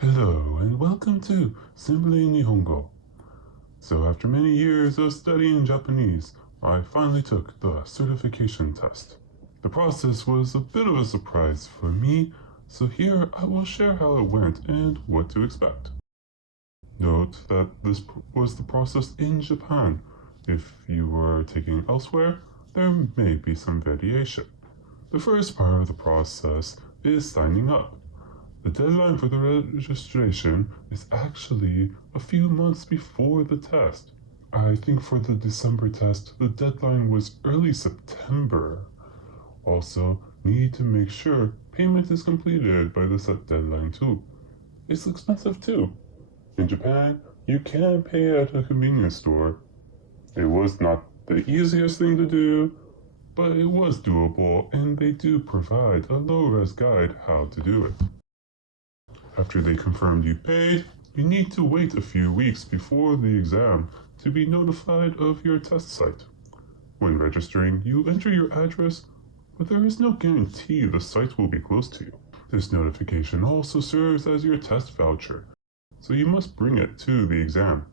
Hello and welcome to Simply Nihongo. So after many years of studying Japanese, I finally took the certification test. The process was a bit of a surprise for me, so here I will share how it went and what to expect. Note that this was the process in Japan. If you were taking elsewhere, there may be some variation. The first part of the process is signing up. The deadline for the registration is actually a few months before the test. I think for the December test, the deadline was early September. Also, need to make sure payment is completed by the set deadline too. It's expensive too. In Japan, you can pay at a convenience store. It was not the easiest thing to do, but it was doable, and they do provide a low-res guide how to do it. After they confirmed you paid, you need to wait a few weeks before the exam to be notified of your test site. When registering, you enter your address, but there is no guarantee the site will be close to you. This notification also serves as your test voucher, so you must bring it to the exam.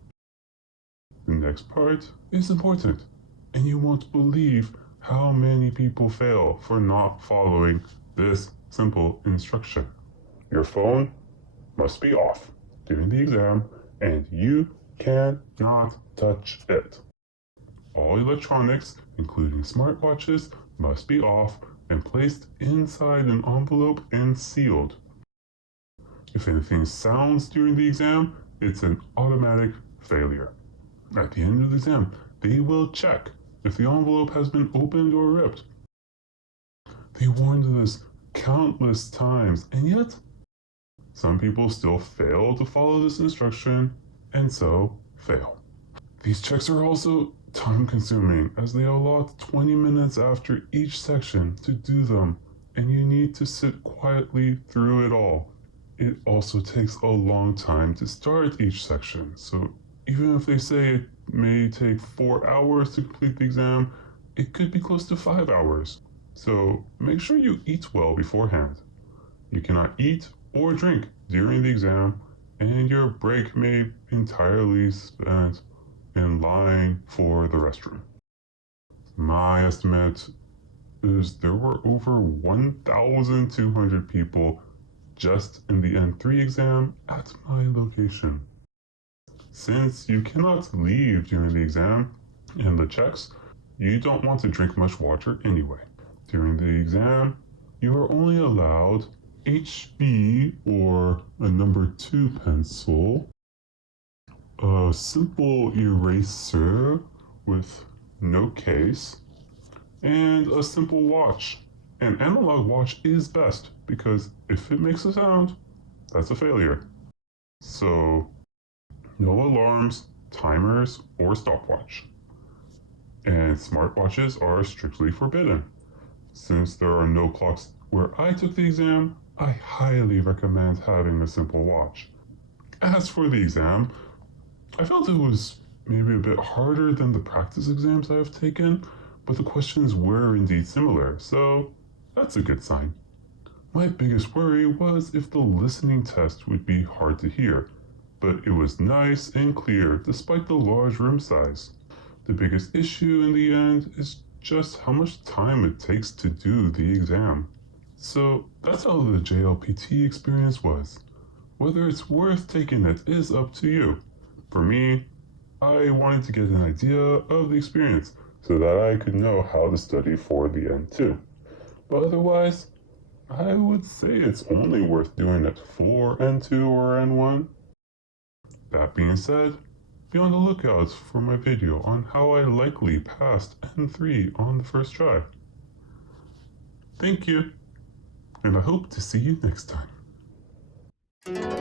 The next part is important, and you won't believe how many people fail for not following this simple instruction. Your phone must be off during the exam, and you cannot touch it. All electronics, including smartwatches, must be off and placed inside an envelope and sealed. If anything sounds during the exam, it's an automatic failure. At the end of the exam, they will check if the envelope has been opened or ripped. They warned us countless times, and yet some people still fail to follow this instruction, and so fail. These checks are also time-consuming, as they allot 20 minutes after each section to do them, and you need to sit quietly through it all. It also takes a long time to start each section, so even if they say it may take 4 hours to complete the exam, it could be close to 5 hours. So make sure you eat well beforehand. You cannot eat or drink during the exam, and your break may entirely spent in line for the restroom. My estimate is there were over 1,200 people just in the N3 exam at my location. Since you cannot leave during the exam and the checks, you don't want to drink much water anyway. During the exam, you are only allowed HB or a number 2 pencil, a simple eraser with no case, and a simple watch. An analog watch is best because if it makes a sound, that's a failure. So, no alarms, timers, or stopwatch. And smartwatches are strictly forbidden. Since there are no clocks where I took the exam, I highly recommend having a simple watch. As for the exam, I felt it was maybe a bit harder than the practice exams I have taken, but the questions were indeed similar, so that's a good sign. My biggest worry was if the listening test would be hard to hear, but it was nice and clear despite the large room size. The biggest issue in the end is just how much time it takes to do the exam. So that's how the JLPT experience was. Whether it's worth taking it is up to you. For me, I wanted to get an idea of the experience so that I could know how to study for the N2. But otherwise, I would say it's only worth doing it for N2 or N1. That being said, be on the lookout for my video on how I likely passed N3 on the first try. Thank you, and I hope to see you next time.